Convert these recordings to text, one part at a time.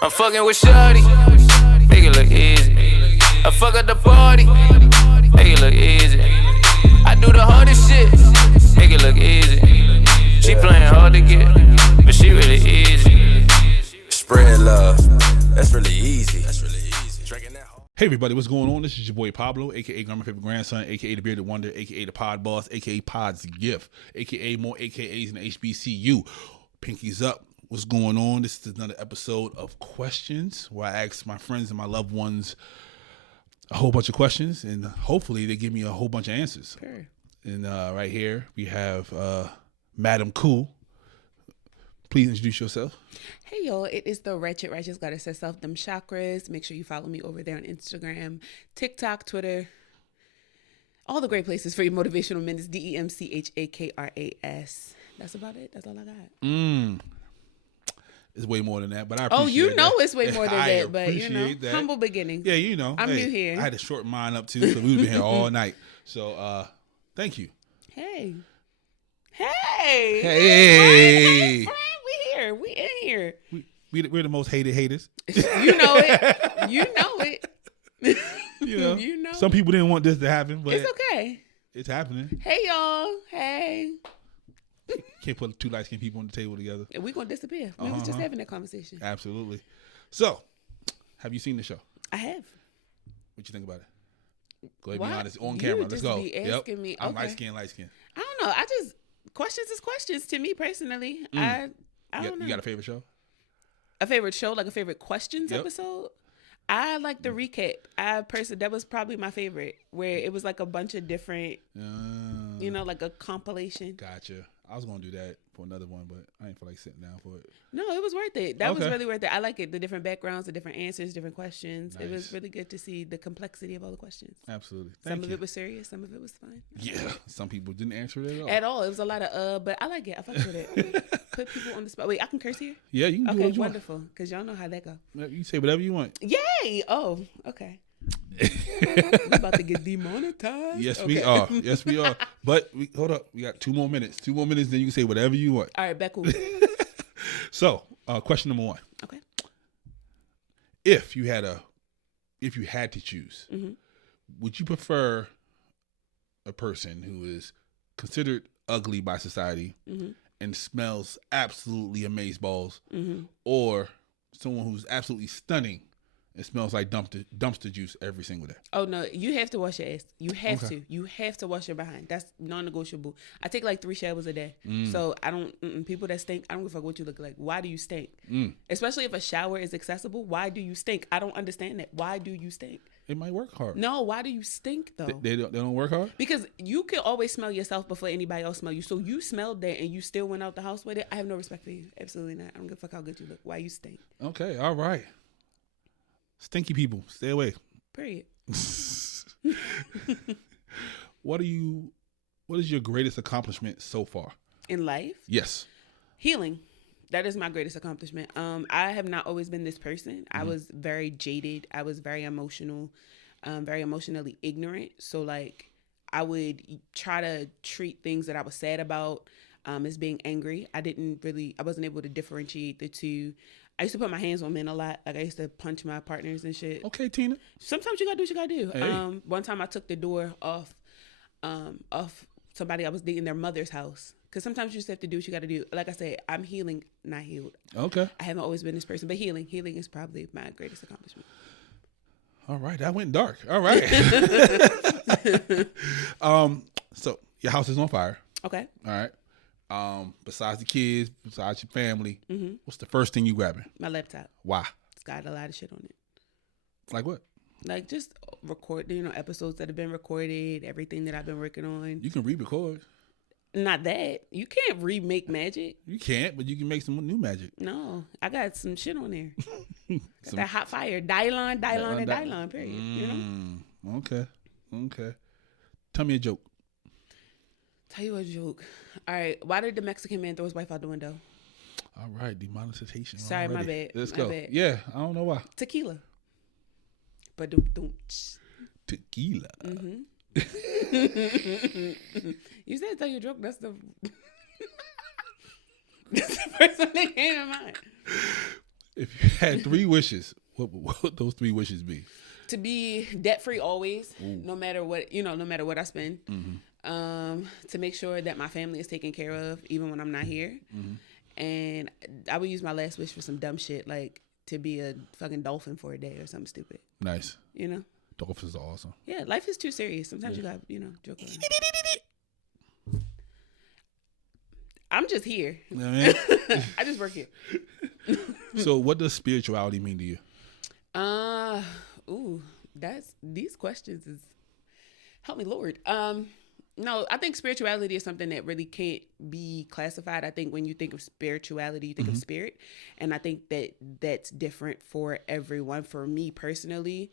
I'm fucking with Shorty, make it look easy. I fuck at the party, make it look easy. I do the hardest shit, make it look easy. She playing hard to get, but she really easy. Spread love, that's really easy. Hey everybody, what's going on? This is your boy Pablo, aka Grandma Favorite Grandson, aka the Bearded Wonder, aka the Pod Boss, aka Pod's Gift, aka more AKAs than HBCU. Pinkies up. What's going on? This is another episode of Questions, where I ask my friends and my loved ones a whole bunch of questions, and hopefully they give me a whole bunch of answers. Sure. And right here we have Madam Cool. Please introduce yourself. Hey y'all, it is the Wretched Righteous Goddess herself, DemChakras. Make sure you follow me over there on Instagram, TikTok, Twitter, all the great places for your motivational minutes. DemChakras. That's about it. That's all I got. It's way more than that, but I appreciate Oh, you know that. it's way more than that, but you know, that. humble beginnings. Yeah, you know. I'm new here. I had to shorten mine up too, so we would have been here all night. So thank you. Hey. Hey. Friend, we here. We in here. We're the most hated haters. You know it. You know it. You know. Some people didn't want this to happen, but It's okay. it's happening. Hey y'all. Hey. Can't put two light-skinned people on the table together. We're going to disappear. We was just having that conversation. Absolutely. So, have you seen the show? I have. What you think about it? Go ahead, What? be honest. On You camera. Let's just go. be asking me. I'm Okay. light skin. I don't know. Questions is questions to me personally. I don't know. You got a favorite show? A favorite show, like a favorite questions Yep. episode? I like the recap. That was probably my favorite, where it was like a bunch of different, like a compilation. Gotcha. I was going to do that for another one, but I ain't feel like sitting down for it. No, it was worth it. That was Okay. really worth it. I like it. The different backgrounds, the different answers, different questions. It was Nice. really good to see the complexity of all the questions. Absolutely. Some Thank of you. it was serious. Some of it was fun. Yeah. Some people didn't answer it at all. At all. It was a lot of but I like it. I fuck with it. Put people on the spot. Wait, I can curse here? Yeah, you can do Okay, what you wonderful. Because y'all know how that go. want. You can say whatever you want. Yay! Oh, okay. We're about to get demonetized. Yes, Okay. we are. Yes, we are. But hold up. We got 2 more minutes. 2 more minutes, then you can say whatever you want. All right, back cool. So, question number 1. Okay. If you had to choose, Mm-hmm. would you prefer a person who is considered ugly by society Mm-hmm. and smells absolutely amazeballs, Mm-hmm. or someone who's absolutely stunning and smells like dumpster juice every single day? Oh, no. You have to wash your ass. You have Okay. to. You have to wash your behind. That's non-negotiable. I take like 3 showers a day. So I don't, people that stink, I don't give a fuck what you look like. Why do you stink? Especially if a shower is accessible. Why do you stink? I don't understand that. Why do you stink? They might work hard. No, why do you stink though? They don't work hard? Because you can always smell yourself before anybody else smell you. So you smelled that and you still went out the house with it. I have no respect for you. Absolutely not. I don't give a fuck how good you look. Why you stink? Okay, all right. Stinky people, stay away. Period. What is your greatest accomplishment so far? In life, Yes. healing. That is my greatest accomplishment. I have not always been this person. I was very jaded. I was very emotional, very emotionally ignorant. So like I would try to treat things that I was sad about as being angry. I wasn't able to differentiate the two. I used to put my hands on men a lot. Like I used to punch my partners and shit. Okay, Tina. Sometimes you gotta do what you gotta do. Hey. One time I took the door off somebody I was dating their mother's house. Because sometimes you just have to do what you gotta do. Like I said, I'm healing, not healed. Okay. I haven't always been this person, but healing is probably my greatest accomplishment. All right, that went dark. All right. So your house is on fire. Okay. All right. Besides the kids, besides your family, what's the first thing you grabbing? My laptop. Why? It's got a lot of shit on it. Like what? Like just record, episodes that have been recorded, everything that I've been working on. You can re-record. Not that. You can't remake magic. You can't, but you can make some new magic. No. I got some shit on there. Got that hot fire. Dylon, period. You know? Okay. Tell me a joke. Tell you a joke. All right. Why did the Mexican man throw his wife out the window? All right, demonetization. Sorry, already. my bad. Let's My go. bad. Yeah, I don't know why. Tequila. But Tequila. You said tell your joke. That's the first one that came to mind. If you had 3 wishes, what would those 3 wishes be? To be debt free always, no matter what, no matter what I spend. To make sure that my family is taken care of even when I'm not here. And I would use my last wish for some dumb shit, like to be a fucking dolphin for a day or something stupid. Nice. Dolphins are awesome. Yeah, life is too serious. Sometimes you gotta, joke around. I'm just here. You know what I mean? I just work here. So what does spirituality mean to you? These questions is, help me Lord. No, I think spirituality is something that really can't be classified. I think when you think of spirituality, you think of spirit. And I think that that's different for everyone. For me personally,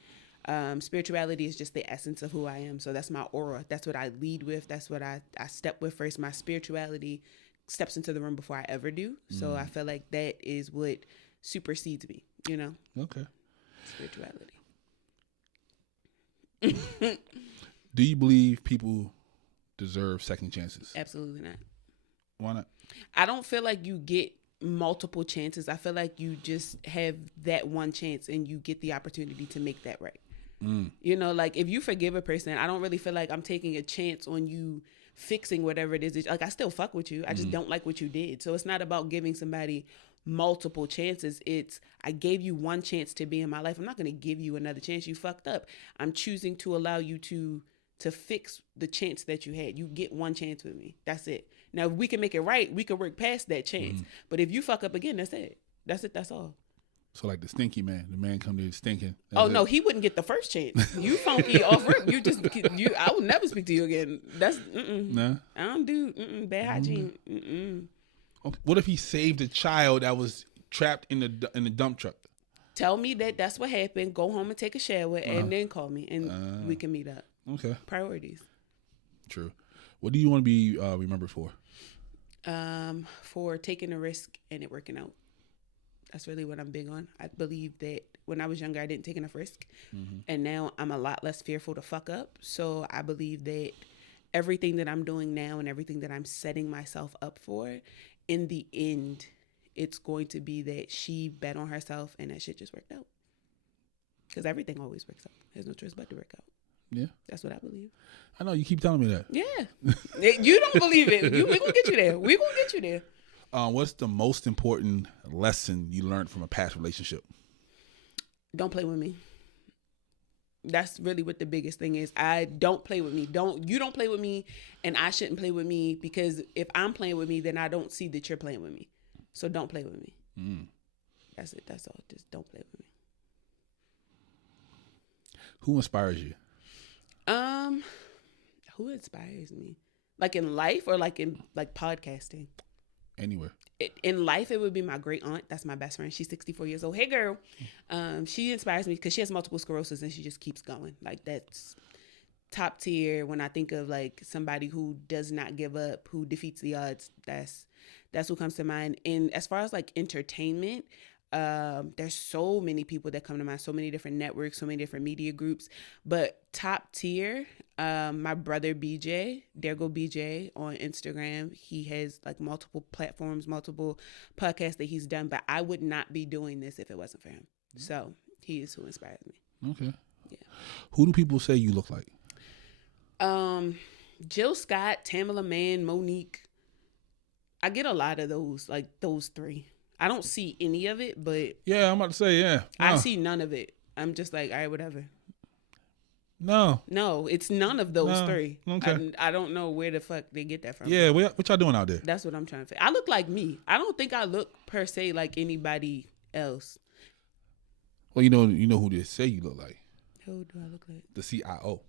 spirituality is just the essence of who I am. So that's my aura. That's what I lead with. That's what I step with first. My spirituality steps into the room before I ever do. So I feel like that is what supersedes me, Okay. Spirituality. Do you believe people deserve second chances? Absolutely not. Why not? I don't feel like you get multiple chances. I feel like you just have that one chance and you get the opportunity to make that right. Like if you forgive a person, I don't really feel like I'm taking a chance on you fixing whatever it is. Like I still fuck with you. I just don't like what you did. So it's not about giving somebody multiple chances. It's I gave you one chance to be in my life. I'm not going to give you another chance. You fucked up. I'm choosing to allow you to fix the chance that you had. You get one chance with me. That's it. Now, if we can make it right, we can work past that chance. But if you fuck up again, that's it. That's all. So like the stinky man, the man come there stinking. No, he wouldn't get the first chance. You funky off rip. I will never speak to you again. That's Nah. I don't do bad hygiene. Okay. What if he saved a child that was trapped in the dump truck? Tell me that's what happened. Go home and take a shower, and then call me, and we can meet up. Okay. Priorities. True. What do you want to be remembered for? For taking a risk and it working out. That's really what I'm big on. I believe that when I was younger, I didn't take enough risk. And now I'm a lot less fearful to fuck up. So I believe that everything that I'm doing now and everything that I'm setting myself up for, in the end, it's going to be that she bet on herself and that shit just worked out. Because everything always works out. There's no choice but to work out. Yeah. That's what I believe. I know. You keep telling me that. Yeah. You don't believe it. We're going to get you there. We're going to get you there. What's the most important lesson you learned from a past relationship? Don't play with me. That's really what the biggest thing is. Don't play with me. You don't play with me, and I shouldn't play with me, because if I'm playing with me, then I don't see that you're playing with me. So don't play with me. That's it. That's all. Just don't play with me. Who inspires you? Who inspires me? Like in life or like in like podcasting? Anywhere. In life, it would be my great aunt. That's my best friend. She's 64 years old. Hey, girl. She inspires me because she has multiple sclerosis and she just keeps going. Like that's top tier. When I think of like somebody who does not give up, who defeats the odds, that's what comes to mind. And as far as like entertainment, there's so many people that come to mind, so many different networks, so many different media groups, but top tier, my brother BJ, there go BJ on Instagram. He has like multiple platforms, multiple podcasts that he's done, but I would not be doing this if it wasn't for him. So he is who inspires me. Okay. Yeah. Who do people say you look like? Jill Scott, Tamala Mann, Monique. I get a lot of those, like those three. I don't see any of it, but yeah, I'm about to say, yeah. I see none of it. I'm just like, all right, whatever. No, it's none of those three. Okay. I don't know where the fuck they get that from. Yeah, what y'all doing out there? That's what I'm trying to say. I look like me. I don't think I look per se like anybody else. Well, you know who they say you look like. Who do I look like? The CIO.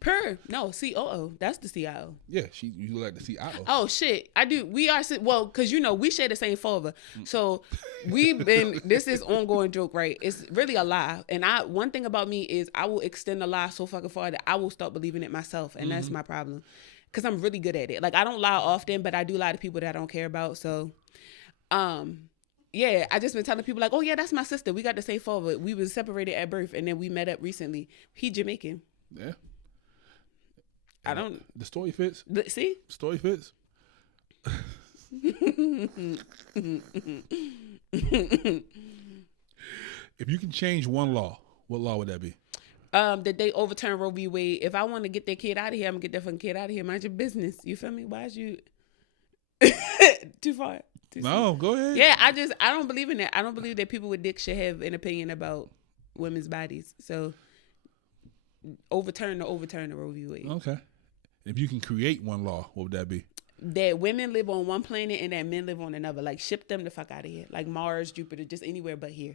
COO. That's the CIO. Yeah, you look like the CIO. Oh shit, I do. We are because we share the same father, so we've been. This is ongoing joke, right? It's really a lie, and one thing about me is I will extend a lie so fucking far that I will start believing it myself, and that's my problem, because I'm really good at it. Like I don't lie often, but I do lie to people that I don't care about. So, yeah, I just been telling people like, oh yeah, that's my sister. We got the same father. We was separated at birth, and then we met up recently. He Jamaican. Yeah. I don't. The story fits. See? Story fits. If you can change one law, what law would that be? That they overturn Roe v. Wade. If I want to get that kid out of here, I'm gonna get that fucking kid out of here. Mind your business. You feel me? Why is you too far? No, go ahead. Yeah, I don't believe in that. I don't believe that people with dick should have an opinion about women's bodies. So overturn the Roe v. Wade. Okay. If you can create one law, what would that be? That women live on one planet and that men live on another. Like, ship them the fuck out of here. Like Mars, Jupiter, just anywhere but here.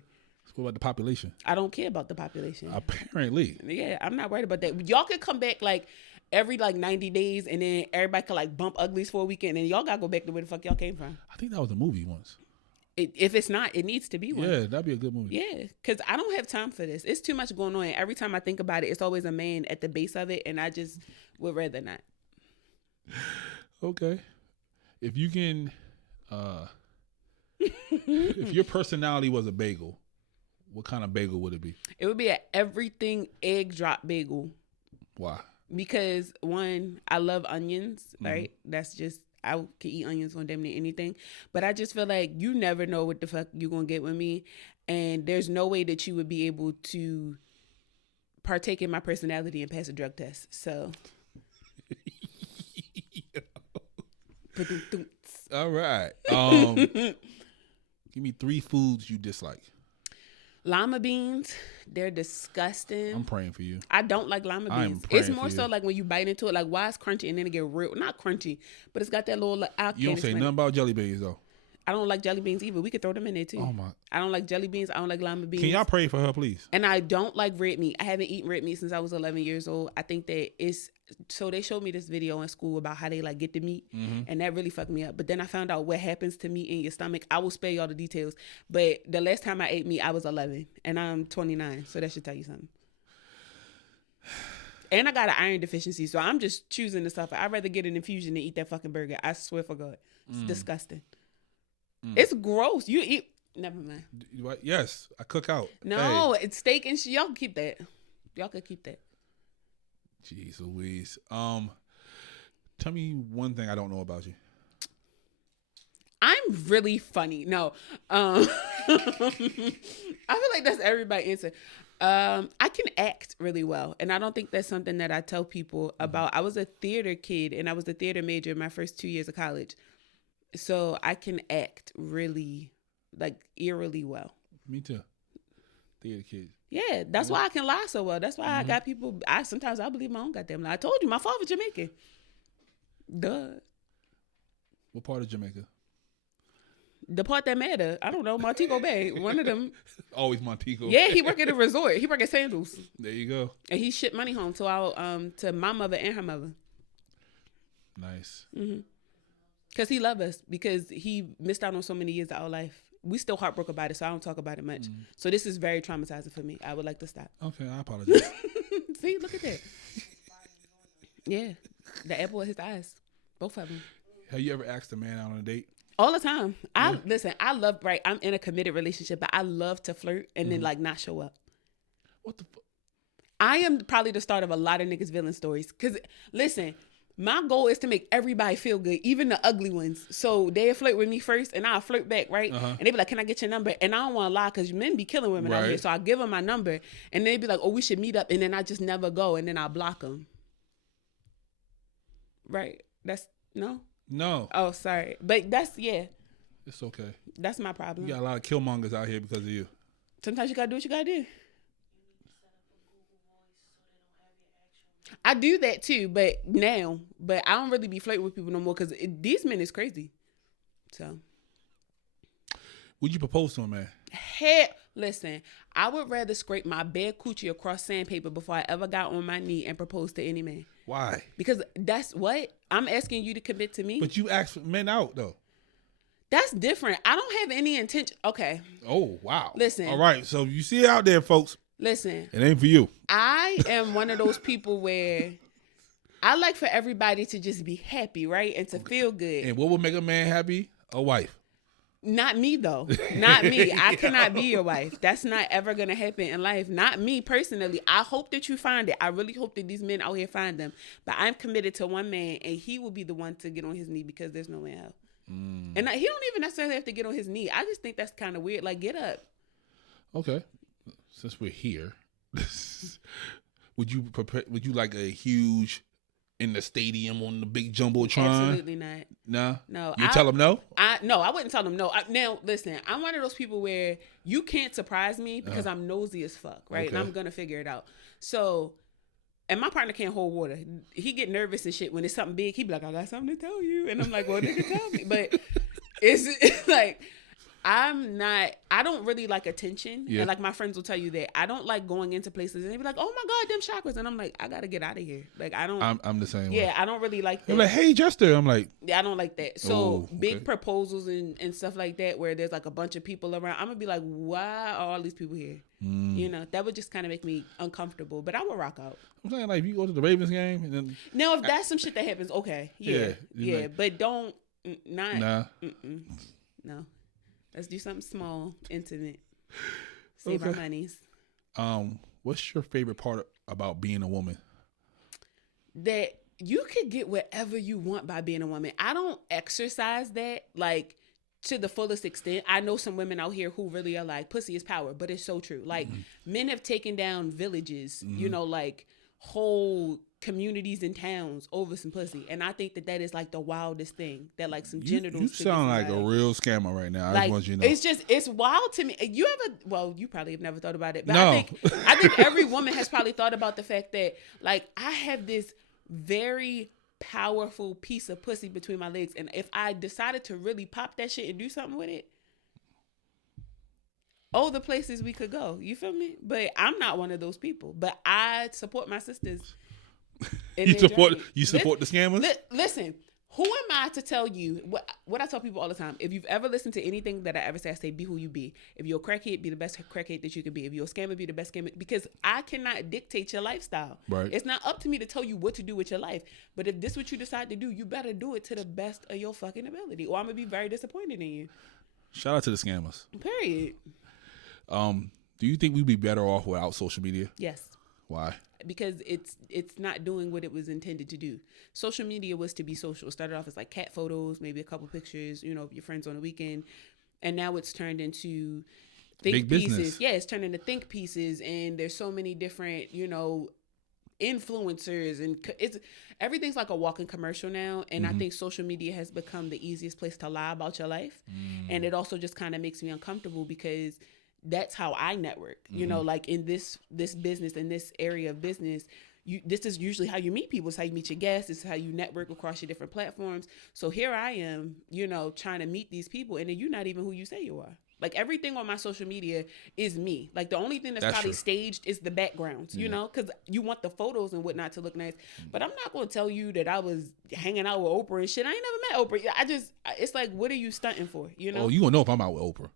What about the population? I don't care about the population. Apparently. Yeah, I'm not worried about that. Y'all could come back like every like 90 days and then everybody could like bump uglies for a weekend and y'all gotta go back to where the fuck y'all came from. I think that was a movie once. If it's not, it needs to be one. Yeah, that'd be a good movie. Yeah, because I don't have time for this. It's too much going on. Every time I think about it, it's always a man at the base of it, and I just would rather not. Okay. If you can, if your personality was a bagel, what kind of bagel would it be? It would be an everything egg drop bagel. Why? Because one, I love onions, right? That's just, I can eat onions on damn near anything. But I just feel like you never know what the fuck you're going to get with me. And there's no way that you would be able to partake in my personality and pass a drug test. So. All right. Give me 3 foods you dislike. Lima beans, they're disgusting. I'm praying for you. I don't like lima beans. It's more so like when you bite into it, like why it's crunchy and then it get real, not crunchy, but it's got that little. You don't say nothing about jelly beans though. I don't like jelly beans either. We could throw them in there too. Oh my! I don't like jelly beans. I don't like lima beans. Can y'all pray for her, please? And I don't like red meat. I haven't eaten red meat since I was 11 years old. I think that it's so they showed me this video in school about how they like get the meat, and that really fucked me up. But then I found out what happens to meat in your stomach. I will spare y'all the details. But the last time I ate meat, I was 11, and I'm 29, so that should tell you something. And I got an iron deficiency, so I'm just choosing to suffer. I'd rather get an infusion than eat that fucking burger. I swear for God, it's disgusting. It's gross. You eat. Never mind. What? Yes, I cook out. No, it's steak and shit. Y'all can keep that. Y'all can keep that. Jeez Louise. Tell me one thing I don't know about you. I'm really funny. No. I feel like that's everybody's answer. I can act really well. And I don't think that's something that I tell people about. I was a theater kid and I was a theater major in my first 2 years of college. So I can act really, like, eerily well. Me too. Theater kid. Yeah, that's why I can lie so well. That's why I got people. Sometimes I believe my own goddamn lie. I told you, my father's Jamaican. Duh. What part of Jamaica? The part that matter. I don't know. Montego Bay. One of them. Always Montego. Yeah, he work at a resort. He work at Sandals. There you go. And he shipped money home to my mother and her mother. Nice. Because he loved us. Because he missed out on so many years of our life. We still heartbroken about it, so I don't talk about it much. So this is very traumatizing for me. I would like to stop. Okay, I apologize. See, look at that. Yeah, the apple of his eyes, both of them. Have you ever asked a man out on a date? All the time. Listen, I love, right, I'm in a committed relationship, but I love to flirt and then like not show up. What the fuck? I am probably the start of a lot of niggas' villain stories. Because, listen, my goal is to make everybody feel good, even the ugly ones. So they'll flirt with me first, and I'll flirt back, right? And they be like, can I get your number? And I don't want to lie, because men be killing women out here. So I give them my number, and they be like, oh, we should meet up. And then I just never go, and then I block them. Right? That's, no? No. Oh, sorry. But that's, yeah. It's okay. That's my problem. You got a lot of killmongers out here because of you. Sometimes you got to do what you got to do. I do that too, but I don't really be flirting with people no more because these men is crazy. So, would you propose to a man? Listen, I would rather scrape my bare coochie across sandpaper before I ever got on my knee and proposed to any man. Why? Because that's what I'm asking you to commit to me. But you ask men out though. That's different. I don't have any intention. Okay. Oh wow. Listen. All right. So you see it out there, folks. Listen. It ain't for you. I am one of those people where I like for everybody to just be happy, right? And to feel good. And what would make a man happy? A wife. Not me, though. Not me. I cannot be your wife. That's not ever going to happen in life. Not me personally. I hope that you find it. I really hope that these men out here find them. But I'm committed to one man, and he will be the one to get on his knee because there's no way else. And he don't even necessarily have to get on his knee. I just think that's kind of weird. Like, get up. Okay. since we're here, would you like a huge in the stadium on the big jumbotron? Absolutely not. No. You tell them no? No, I wouldn't tell them no. Now, listen, I'm one of those people where you can't surprise me because I'm nosy as fuck, right? Okay. And I'm gonna figure it out. So, and my partner can't hold water. He get nervous and shit when it's something big. He be like, I got something to tell you, and I'm like, well, nigga, tell me. But it's like, I don't really like attention. Yeah. And like my friends will tell you that I don't like going into places and they be like, oh my God, DemChakras. And I'm like, I gotta get out of here. Like, I don't. I'm the same way. Yeah, I don't really like that. They're like, hey, Jester. I'm like. Yeah, I don't like that. So okay. Big proposals and stuff like that where there's like a bunch of people around, I'm gonna be like, why are all these people here? You know, that would just kind of make me uncomfortable. But I would rock out. I'm saying, like, if you go to the Ravens game and then. Now, if that's some shit that happens, okay. Yeah. Like, but don't, not. Nah. No. Let's do something small, intimate. Save our monies. What's your favorite part about being a woman? That you could get whatever you want by being a woman. I don't exercise that like to the fullest extent. I know some women out here who really are like, pussy is power, but it's so true. Like men have taken down villages, you know, like whole communities and towns over some pussy, and I think that is like the wildest thing. That like some genitals. You sound like a real scammer right now. Like, I just want you to know. It's wild to me. You ever? Well, you probably have never thought about it, but No. I think every woman has probably thought about the fact that like I have this very powerful piece of pussy between my legs, and if I decided to really pop that shit and do something with it, oh, the places we could go. You feel me? But I'm not one of those people. But I support my sisters. You support the scammers? Listen, who am I to tell you what I tell people all the time? If you've ever listened to anything that I ever say, I say, be who you be. If you're a crackhead, be the best crackhead that you can be. If you're a scammer, be the best scammer. Because I cannot dictate your lifestyle. Right. It's not up to me to tell you what to do with your life. But if this is what you decide to do, you better do it to the best of your fucking ability, or I'm gonna be very disappointed in you. Shout out to the scammers. Period. Do you think we'd be better off without social media? Yes. Why? Because it's not doing what it was intended to do. Social media was to be social. It started off as like cat photos, maybe a couple pictures, you know, of your friends on the weekend. And now it's turned into think big pieces. Business. Yeah, it's turned into think pieces. And there's so many different, you know, influencers, and everything's like a walking commercial now. And I think social media has become the easiest place to lie about your life. And it also just kind of makes me uncomfortable because that's how I network, you know, like in this business, in this area of business, this is usually how you meet people. It's how you meet your guests. It's how you network across your different platforms. So here I am, you know, trying to meet these people, and then you're not even who you say you are. Like everything on my social media is me. Like the only thing that's probably true. Staged is the backgrounds, you know, because you want the photos and whatnot to look nice. But I'm not going to tell you that I was hanging out with Oprah and shit. I ain't never met Oprah. It's like, what are you stunting for? You know? Oh, you gonna know if I'm out with Oprah.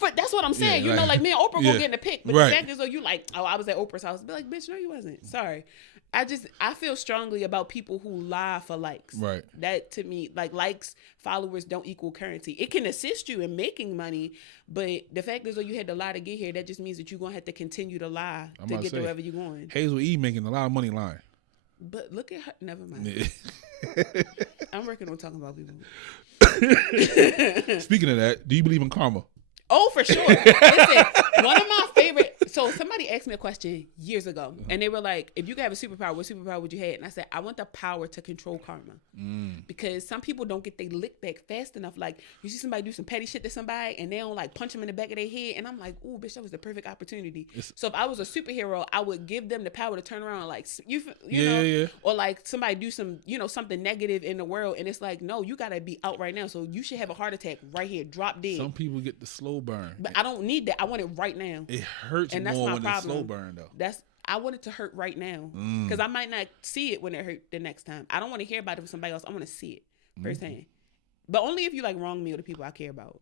But that's what I'm saying. Yeah, you know, like me and Oprah gonna get in the pic. But right. the fact is, though, you like, oh, I was at Oprah's house. Be like, bitch, no, you wasn't. Sorry. I feel strongly about people who lie for likes. Right. That to me, like likes, followers don't equal currency. It can assist you in making money, but the fact is, though, you had to lie to get here. That just means that you're gonna have to continue to lie to get to wherever you're going. Hazel E making a lot of money lying. But look at her. Never mind. Yeah. I'm working on talking about people. Speaking of that, do you believe in karma? Oh, for sure. Listen, one of my favorite. So somebody asked me a question years ago, and they were like, "If you could have a superpower, what superpower would you have?" And I said, "I want the power to control karma, because some people don't get their lick back fast enough. Like you see somebody do some petty shit to somebody, and they don't like punch them in the back of their head, and I'm like, ooh, bitch, that was the perfect opportunity. So if I was a superhero, I would give them the power to turn around, and like you know, or like somebody do some, you know, something negative in the world, and it's like, no, you gotta be out right now. So you should have a heart attack right here, drop dead. Some people get the slow burn, but I don't need that. I want it right now. It hurts and that's more my when problem. it's slow burn, though. I want it to hurt right now, because I might not see it when it hurt the next time. I don't want to hear about it from somebody else. I want to see it firsthand. But only if you like wrong me or the people I care about.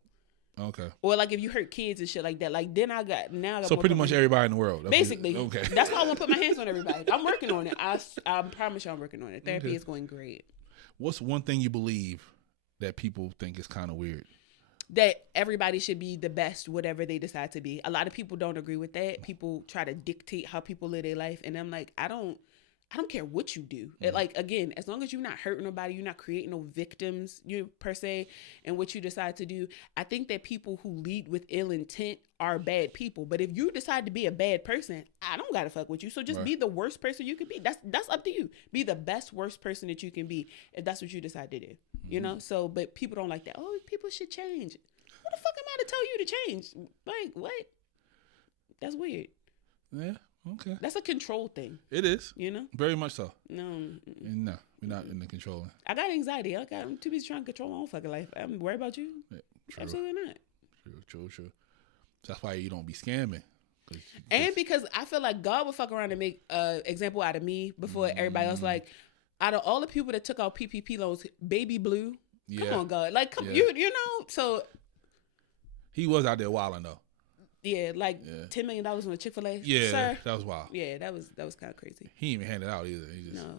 Okay. Or like if you hurt kids and shit like that. Like then I got so pretty much everybody in the world. Basically. Okay. That's why I want to put my hands on everybody. I'm working on it. I promise you I'm working on it. Therapy is going great. What's one thing you believe that people think is kind of weird? That everybody should be the best, whatever they decide to be. A lot of people don't agree with that. People try to dictate how people live their life. And I'm like, I don't I don't care what you do. It, like, again, as long as you're not hurting nobody, you're not creating no victims, you per se, and what you decide to do. I think that people who lead with ill intent are bad people. But if you decide to be a bad person, I don't gotta fuck with you. So just be the worst person you can be. That's up to you. Be the best worst person that you can be if that's what you decide to do. You know. So, but people don't like that. Oh, people should change. Who the fuck am I to tell you to change? Like, what? That's weird. Yeah. Okay. That's a control thing. It is. You know? Very much so. No. And no, we're not in the controlling. I got anxiety. I'm too busy trying to control my own fucking life. I'm worried about you. Yeah, Absolutely not. True. So that's why you don't be scamming. And because I feel like God would fuck around and make an example out of me before everybody else. Like, out of all the people that took out PPP loans, Baby Blue. Come on, God. Like, you know, so. He was out there wilding, though. Yeah, like $10 million on a Chick-fil-A. Yeah, sir. That was wild. Yeah, that was kind of crazy. He didn't even hand it out either. He just, no.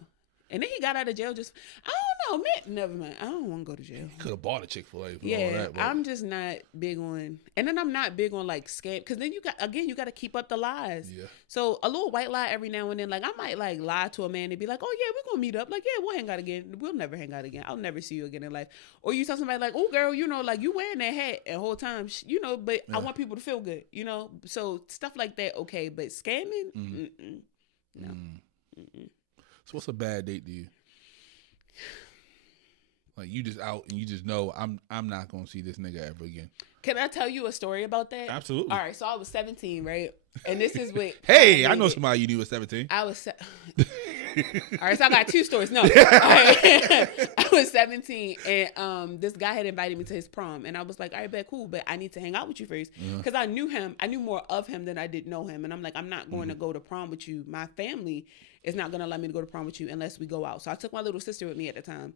And then he got out of jail just, I don't know, man. Never mind. I don't want to go to jail. He could have bought a Chick-fil-A for all that. Yeah, I'm just not big on, and then I'm not big on like scam, because then you got to keep up the lies. Yeah. So a little white lie every now and then, like I might like lie to a man and be like, oh yeah, we're going to meet up. Like, yeah, we'll hang out again. We'll never hang out again. I'll never see you again in life. Or you tell somebody like, oh girl, you know, like you wearing that hat the whole time, you know, but I want people to feel good, you know? So stuff like that, okay, but scamming, no. So what's a bad date to you? Like you just out and you just know I'm not gonna see this nigga ever again. Can I tell you a story about that? Absolutely. All right, so I was 17, right? And this is what. Hey, I know somebody you knew at 17. I was. All right, so I got two stories. No, all right. I was 17, and this guy had invited me to his prom, and I was like, all right, bet, cool, but I need to hang out with you first because I knew him. I knew more of him than I did know him, and I'm like, I'm not going to go to prom with you. My family is not going to let me to go to prom with you unless we go out. So I took my little sister with me at the time.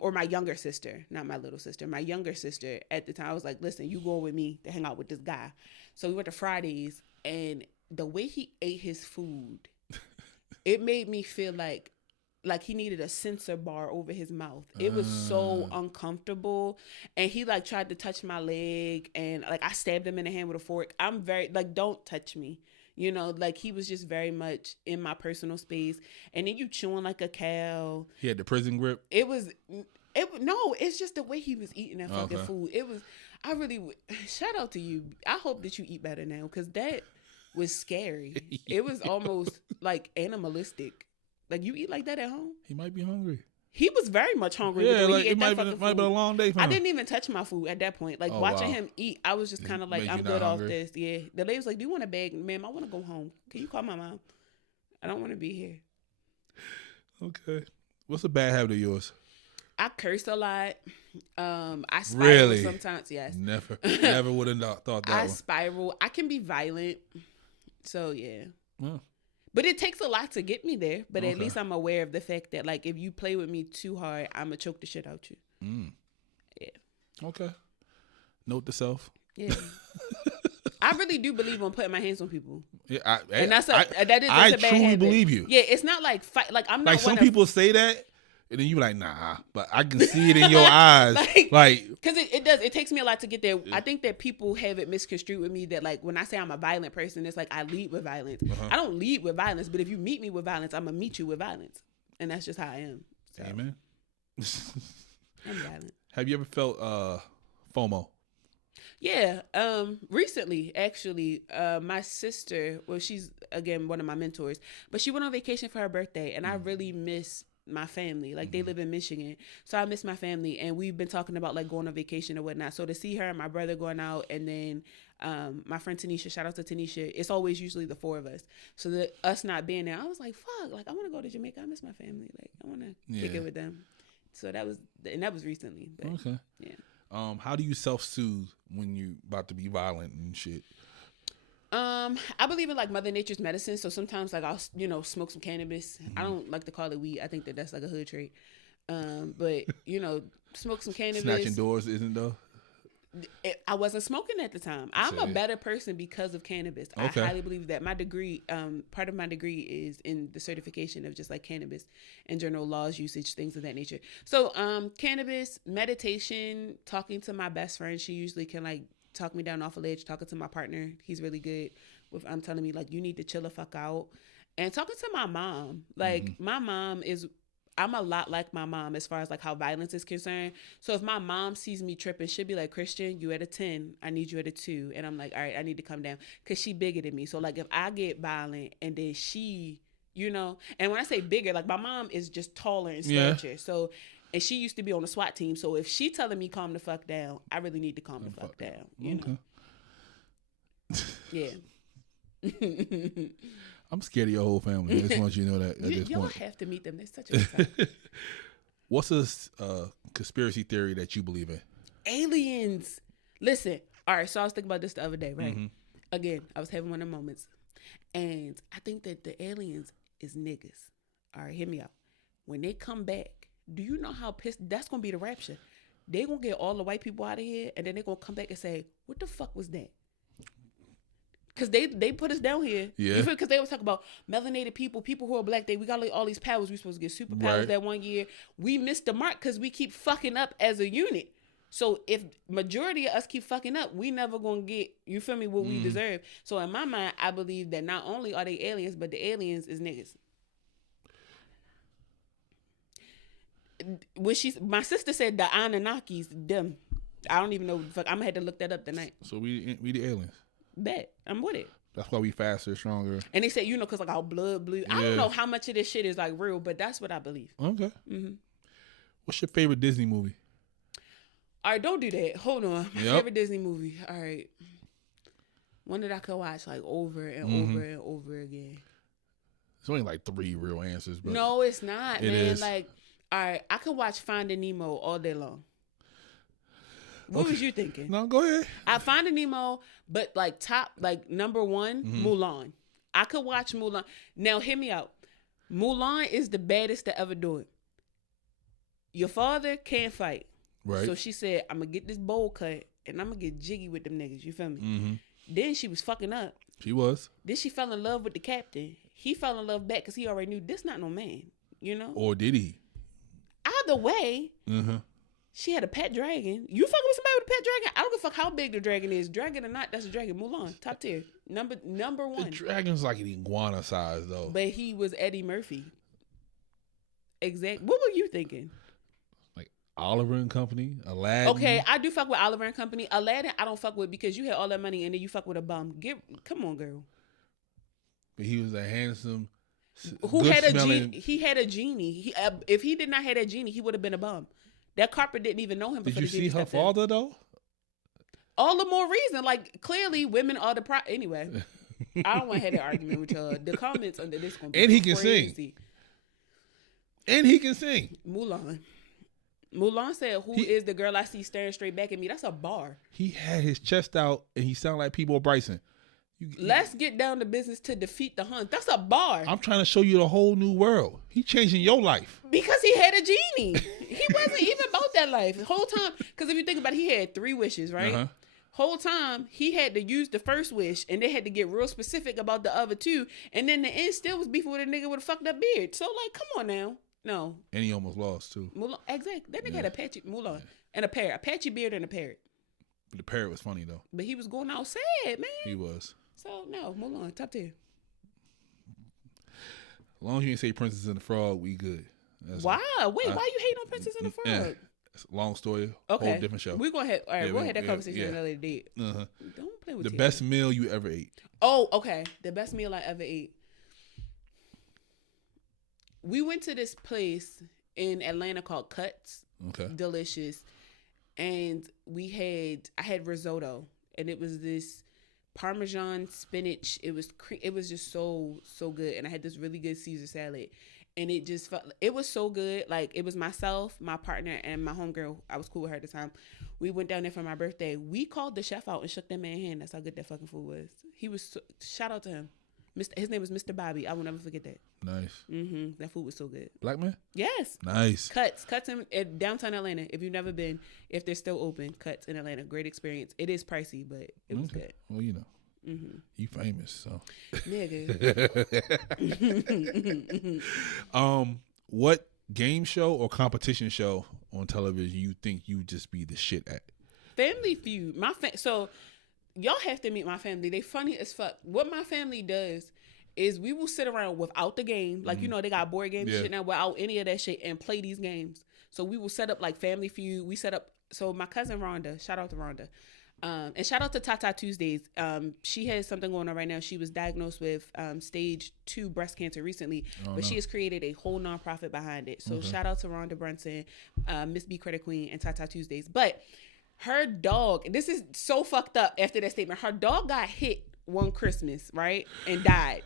Or my younger sister, not my little sister, my younger sister at the time. I was like, listen, you go with me to hang out with this guy. So we went to Fridays, and the way he ate his food, it made me feel like he needed a sensor bar over his mouth. It was so uncomfortable. And he like tried to touch my leg, and like I stabbed him in the hand with a fork. I'm very like, don't touch me. You know, like he was just very much in my personal space. And then you chewing like a cow. He had the prison grip. No, it's just the way he was eating that fucking food. Shout out to you. I hope that you eat better now, because that was scary. It was almost like animalistic. Like you eat like that at home? He might be hungry. He was very much hungry. Yeah, like it might have been a long day for him. I didn't even touch my food at that point. Like watching him eat, I was just kind of like, I'm good off this. Yeah. The lady was like, do you want a bag? Ma'am, I want to go home. Can you call my mom? I don't want to be here. Okay. What's a bad habit of yours? I curse a lot. I spiral sometimes. Yes. Never would have thought that I spiral. I can be violent. So yeah. Well. But it takes a lot to get me there. But at least I'm aware of the fact that, like, if you play with me too hard, I'm going to choke the shit out you. Yeah. Okay. Note to self. Yeah. I really do believe on putting my hands on people. Yeah, that's a bad I truly habit. believe you. Yeah, it's not like fight. Like I'm not. Like some people say that, and then you like, nah. But I can see it in your eyes, like because it does. It takes me a lot to get there. I think that people have it misconstrued with me that like when I say I'm a violent person, it's like I lead with violence. I don't lead with violence, but if you meet me with violence, I'm gonna meet you with violence, and that's just how I am. So. Amen. I'm violent. Have you ever felt FOMO? Yeah, recently, actually, my sister, well, she's, again, one of my mentors, but she went on vacation for her birthday, and I really miss my family. Like, they live in Michigan, so I miss my family, and we've been talking about, like, going on vacation or whatnot, so to see her and my brother going out, and then my friend Tanisha, shout out to Tanisha, it's always usually the four of us, so us not being there, I was like, fuck, like, I want to go to Jamaica, I miss my family, like, I want to kick it with them, so that was recently, but, okay. Yeah. How do you self-soothe when you about to be violent and shit? I believe in like Mother Nature's medicine. So sometimes like I'll, smoke some cannabis. I don't like to call it weed. I think that's like a hood trait. But smoke some cannabis. Snatching doors isn't though? I wasn't smoking at the time. I'm a better person because of cannabis. Okay. I highly believe that. My degree, part of my degree is in the certification of just like cannabis and general laws, usage, things of that nature. So cannabis, meditation, talking to my best friend. She usually can like talk me down off a ledge. Talking to my partner. He's really good with telling me like, you need to chill the fuck out. And talking to my mom, like my mom is, I'm a lot like my mom as far as like how violence is concerned. So if my mom sees me tripping, she'll be like, Christian, you at a 10. I need you at a 2. And I'm like, all right, I need to come down. Because she bigger than me. So like if I get violent and then she, you know, and when I say bigger, like my mom is just taller in stature. Yeah. So, and she used to be on the SWAT team. So if she telling me calm the fuck down, I really need to calm the fuck down. You know? Yeah. I'm scared of your whole family. I just want you to know that at this y'all point. have to meet them. They're such a good time. What's a conspiracy theory that you believe in? Aliens. Listen. All right. So I was thinking about this the other day, right? Again, I was having one of the moments. And I think that the aliens is niggas. All right. Hear me out. When they come back, do you know how pissed? That's going to be the rapture. They're going to get all the white people out of here. And then they're going to come back and say, what the fuck was that? Because they put us down here. Yeah. Because they always talk about melanated people, people who are black. We got like all these powers. We supposed to get superpowers that one year. We missed the mark because we keep fucking up as a unit. So if majority of us keep fucking up, we never going to get, you feel me, what we deserve. So in my mind, I believe that not only are they aliens, but the aliens is niggas. When my sister said the Anunnakis, them. I don't even know what the fuck. I'm going to have to look that up tonight. So we the aliens. Bet. I'm with it. That's why we faster, stronger. And they say, you know, because like our blood blue. I don't know how much of this shit is like real, but that's what I believe. Okay. What's your favorite Disney movie? All right, don't do that. Hold on. My favorite Disney movie. All right. One that I could watch like over and over and over again. It's only like 3 real answers. But no, it's not, man. Is. Like, all right, I could watch Finding Nemo all day long. What was you thinking? No, go ahead. I Finding Nemo, but like top, like number 1, Mulan. I could watch Mulan. Now, hear me out. Mulan is the baddest to ever do it. Your father can't fight. Right. So she said, I'm going to get this bowl cut and I'm going to get jiggy with them niggas. You feel me? Then she was fucking up. She was. Then she fell in love with the captain. He fell in love back because he already knew this not no man. You know? Or did he? Either way, she had a pet dragon. You fucking with somebody with a pet dragon? I don't give a fuck how big the dragon is. Dragon or not, that's a dragon. Mulan, top tier. Number 1. The dragon's like an iguana size, though. But he was Eddie Murphy. Exactly. What were you thinking? Like Oliver and Company, Aladdin. Okay, I do fuck with Oliver and Company. Aladdin, I don't fuck with because you had all that money and then you fuck with a bum. Come on, girl. But he was a handsome. Who had a genie? He had a genie. If he did not have that genie, he would have been a bum. That carpet didn't even know him. Did you see her father though? All the more reason. Like clearly, women are the anyway. I don't want to have that argument with y'all. The comments under this gonna be and he crazy. Can sing. And he can sing. Mulan said, "Who is the girl I see staring straight back at me?" That's a bar. He had his chest out and he sounded like Peabo Bryson. Let's get down to business to defeat the Huns. That's a bar. I'm trying to show you the whole new world. He changing your life. Because he had a genie. He wasn't even about that life. The whole time, because if you think about it, he had 3 wishes, right? Whole time, he had to use the first wish, and they had to get real specific about the other 2. And then the end still was beefing with a nigga with a fucked up beard. So, like, come on now. No. And he almost lost, too. Mulan, exactly. That nigga had a patchy, Mulan, and a parrot. A patchy beard and a parrot. But the parrot was funny, though. But he was going out sad, man. He was. So, no, Mulan, top tier. As long as you didn't say Princess and the Frog, we good. Why? Wait, why you hating on Princess and the Frog? Yeah. It's a long story. Okay. Whole different show. We're going to have, all right, we'll have that conversation another day. Don't play with the best meal you ever ate. Oh, okay. The best meal I ever ate. We went to this place in Atlanta called Cuts. Okay. Delicious. And I had risotto. And it was this Parmesan spinach. It was just so good. And I had this really good Caesar salad. And it just felt, it was so good. Like, it was myself, my partner, and my homegirl. I was cool with her at the time. We went down there for my birthday. We called the chef out and shook that man's hand. That's how good that fucking food was. He was, shout out to him. His name was Mr. Bobby. I will never forget that. Nice. That food was so good. Black man? Yes. Nice. Cuts in downtown Atlanta. If you've never been, if they're still open, Cuts in Atlanta. Great experience. It is pricey, but it was good. Well, you know. You famous, so. Nigga. What game show or competition show on television you think you just be the shit at? Family Feud. So y'all have to meet my family. They funny as fuck. What my family does is we will sit around without the game. Like, you know, they got board games and shit now, without any of that shit, and play these games. So we will set up like Family Feud. We set up, so my cousin Rhonda, shout out to Rhonda. And shout out to Tata Tuesdays. She has something going on right now. She was diagnosed with stage 2 breast cancer recently, she has created a whole nonprofit behind it. So shout out to Rhonda Brunson, Miss B Credit Queen, and Tata Tuesdays. But her dog, this is so fucked up after that statement. Her dog got hit one Christmas, right? And died.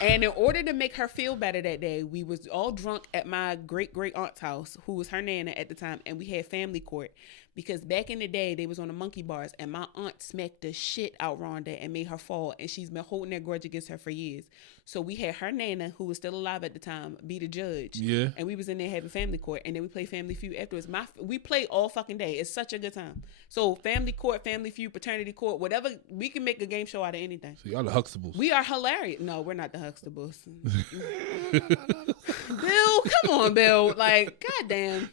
And in order to make her feel better that day, we was all drunk at my great aunt's house, who was her nana at the time, and we had family court. Because back in the day, they was on the monkey bars, and my aunt smacked the shit out Rhonda and made her fall, and she's been holding that grudge against her for years. So we had her nana, who was still alive at the time, be the judge. Yeah. And we was in there having family court, and then we played Family Feud afterwards. We play all fucking day. It's such a good time. So family court, Family Feud, paternity court, whatever. We can make a game show out of anything. So y'all the Huxtables. We are hilarious. No, we're not the Huxtables. Bill, come on, Bill. Like, goddamn.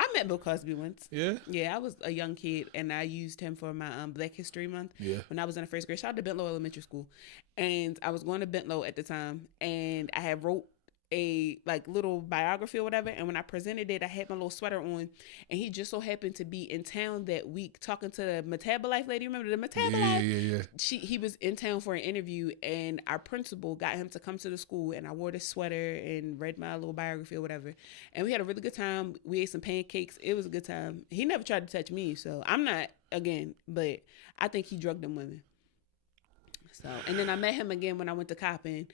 I met Bill Cosby once. Yeah? Yeah, I was a young kid, and I used him for my Black History Month when I was in the first grade. Shout out to Bentlow Elementary School. And I was going to Bentlow at the time, and I had wrote a like little biography or whatever, and when I presented it, I had my little sweater on, and he just so happened to be in town that week talking to the Metabolife lady. Remember the Metabolife? Yeah. He was in town for an interview, and our principal got him to come to the school, and I wore this sweater and read my little biography or whatever, and we had a really good time. We ate some pancakes. It was a good time. He never tried to touch me, so I'm not again, but I think he drugged them women. So, and then I met him again when I went to Coppin.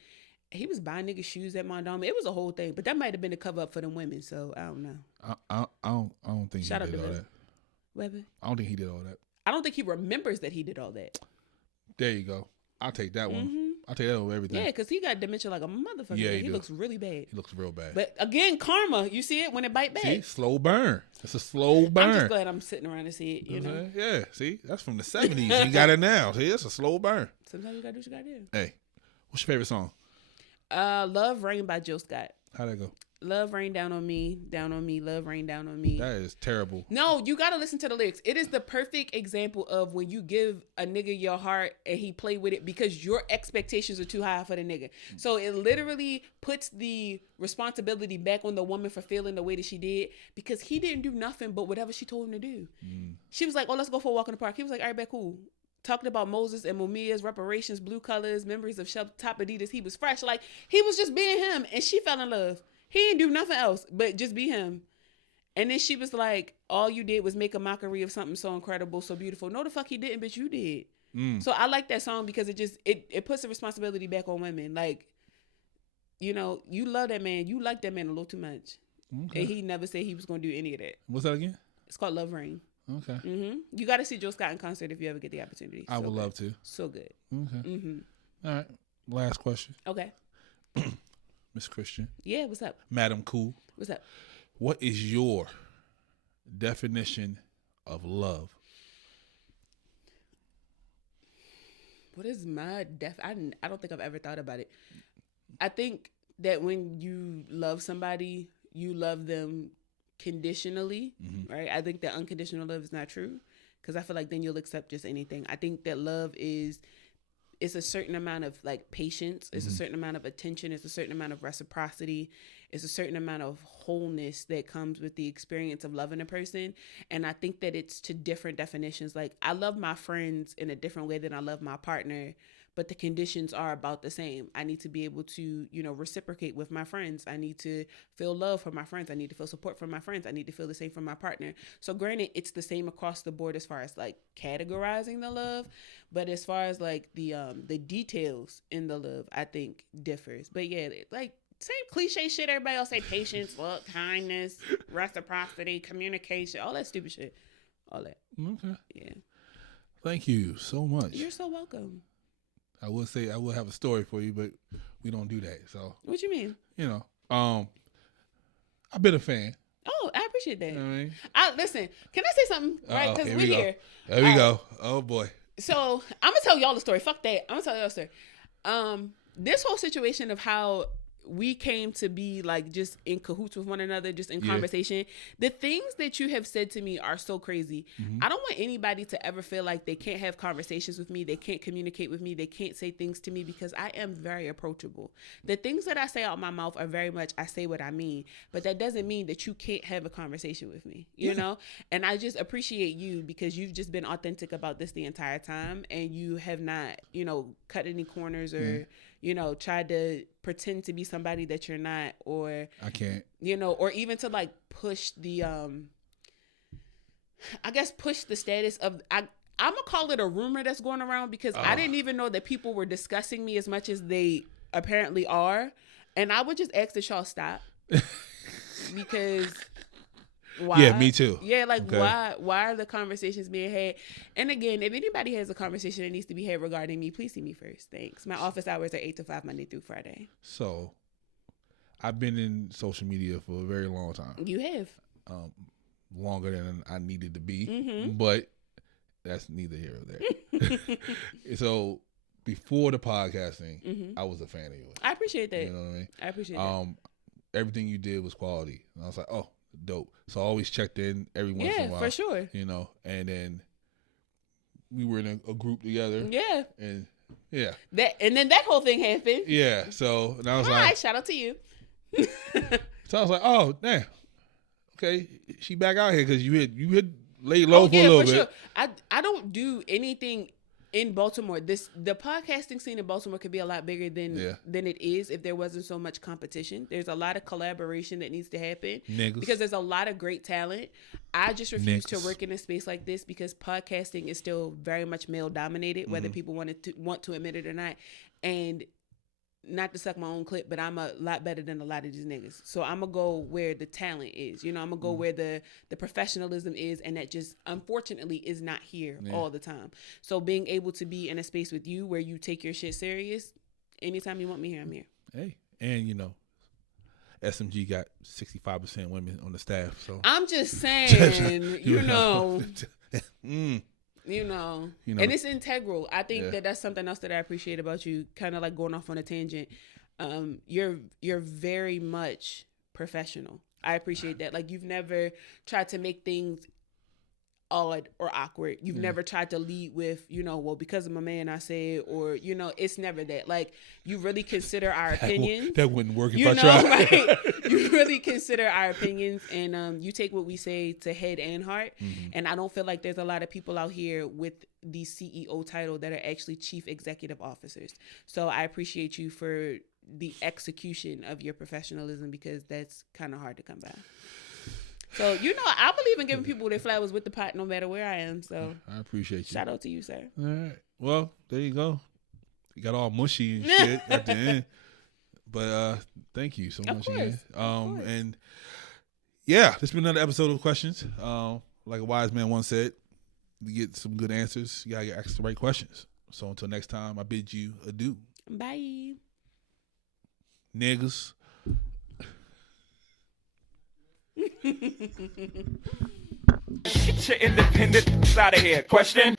He was buying niggas shoes at Mondawmin. It was a whole thing, but that might have been a cover up for them women. So I don't know. I don't think he did all that. Weber? I don't think he did all that. I don't think he remembers that he did all that. There you go. I'll take that one. Mm-hmm. I'll take that over everything. Yeah, because he got dementia like a motherfucker. Yeah, he looks really bad. He looks real bad. But again, karma. You see it when it bite back. See, slow burn. It's a slow burn. I'm just glad I'm sitting around to see it. You know? Yeah. See, that's from the 70s. You got it now. See, it's a slow burn. Sometimes you gotta do what you gotta do. Hey, what's your favorite song? Love Rain by Jill Scott. How'd that go? Love rain down on me, love rain down on me. That is terrible. No, you gotta listen to the lyrics. It is the perfect example of when you give a nigga your heart and he play with it because your expectations are too high for the nigga. So it literally puts the responsibility back on the woman for feeling the way that she did because he didn't do nothing but whatever she told him to do. She was like, oh, let's go for a walk in the park. He was like, all right, bet, cool. Talking about Moses and Mumia's reparations, blue colors, memories of top Adidas. He was fresh. Like, he was just being him. And she fell in love. He didn't do nothing else but just be him. And then she was like, all you did was make a mockery of something so incredible, so beautiful. No, the fuck he didn't, bitch. You did. So I like that song because it puts the responsibility back on women. Like, you know, you love that man. You like that man a little too much. Okay. And he never said he was going to do any of that. What's that again? It's called Love Rain. Okay. Mm-hmm. You got to see Jill Scott in concert if you ever get the opportunity. I would love to. So good. Okay. Mm-hmm. All right. Last question. Okay. Miss Christian. Yeah, what's up? Madam Cool. What's up? What is your definition of love? What is my I don't think I've ever thought about it. I think that when you love somebody, you love them conditionally, right? I think that unconditional love is not true because I feel like then you'll accept just anything. I think that love it's a certain amount of like patience, it's a certain amount of attention, it's a certain amount of reciprocity, it's a certain amount of wholeness that comes with the experience of loving a person. And I think that it's to different definitions. Like, I love my friends in a different way than I love my partner, but the conditions are about the same. I need to be able to, you know, reciprocate with my friends. I need to feel love from my friends. I need to feel support from my friends. I need to feel the same from my partner. So granted, it's the same across the board as far as like categorizing the love, but as far as like the details in the love, I think differs. But yeah, like same cliche shit everybody else say: patience, love, kindness, reciprocity, communication, all that stupid shit, all that. Okay. Yeah. Thank you so much. You're so welcome. I will say I will have a story for you, but we don't do that. So what you mean? You know, I've been a fan. Oh, I appreciate that. You know what I mean? Listen, can I say something? Right, because we're here. There we go. Oh boy. So I'm gonna tell y'all the story. Fuck that. I'm gonna tell y'all the story. This whole situation of how we came to be like just in cahoots with one another, just in conversation. The things that you have said to me are so crazy. I don't want anybody to ever feel like they can't have conversations with me, they can't communicate with me, they can't say things to me, because I am very approachable. The things that I say out my mouth are very much, I say what I mean, but that doesn't mean that you can't have a conversation with me, you know? And I just appreciate you because you've just been authentic about this the entire time, and you have not, you know, cut any corners or, you know, tried to pretend to be somebody that you're not, or I can't, you know, or even to like push the, I guess push the status of, I'm gonna call it a rumor that's going around, because I didn't even know that people were discussing me as much as they apparently are. And I would just ask that y'all stop, because why? Yeah, me too. Yeah, like why are the conversations being had? And again, if anybody has a conversation that needs to be had regarding me, please see me first. Thanks. My office hours are 8 to 5 Monday through Friday. So, I've been in social media for a very long time. You have. Longer than I needed to be, but that's neither here or there. So, before the podcasting, I was a fan of yours. I appreciate that. You know what I mean? I appreciate that. Everything you did was quality. And I was like, oh, dope. So I always checked in every once in a while. Yeah, for sure. You know, and then we were in a group together. Yeah. And yeah. And then that whole thing happened. Yeah. So, and I was All like. right, shout out to you. So I was like, oh, damn. Okay. She back out here because you had laid low for a little bit. Sure. I don't do anything in Baltimore. The podcasting scene in Baltimore could be a lot bigger than it is if there wasn't so much competition. There's a lot of collaboration that needs to happen because there's a lot of great talent. I just refuse to work in a space like this because podcasting is still very much male dominated, whether people want to admit it or not. And not to suck my own clip, but I'm a lot better than a lot of these niggas. So I'm going to go where the talent is. You know, I'm going to go where the professionalism is, and that just, unfortunately, is not here all the time. So being able to be in a space with you where you take your shit serious, anytime you want me here, I'm here. Hey, and you know, SMG got 65% women on the staff. So I'm just saying, you know. You know, and it's integral. I think that's something else that I appreciate about you, kind of like going off on a tangent. You're very much professional. I appreciate that. Like, you've never tried to make things odd or awkward. You've never tried to lead with, you know, well, because I'm a man, I say it, or, you know, it's never that. Like, you really consider our opinions. That wouldn't work if I tried. Right? You really consider our opinions, and you take what we say to head and heart. And I don't feel like there's a lot of people out here with the CEO title that are actually chief executive officers. So I appreciate you for the execution of your professionalism, because that's kind of hard to come by. So, you know, I believe in giving people their flowers with the pot no matter where I am. So I appreciate you. Shout out to you, sir. All right. Well, there you go. You got all mushy and shit at the end. But thank you so much again. And yeah, this has been another episode of Questions. Like a wise man once said, to get some good answers, you gotta ask the right questions. So until next time, I bid you adieu. Bye. Niggas. Get your independent out of here. Question.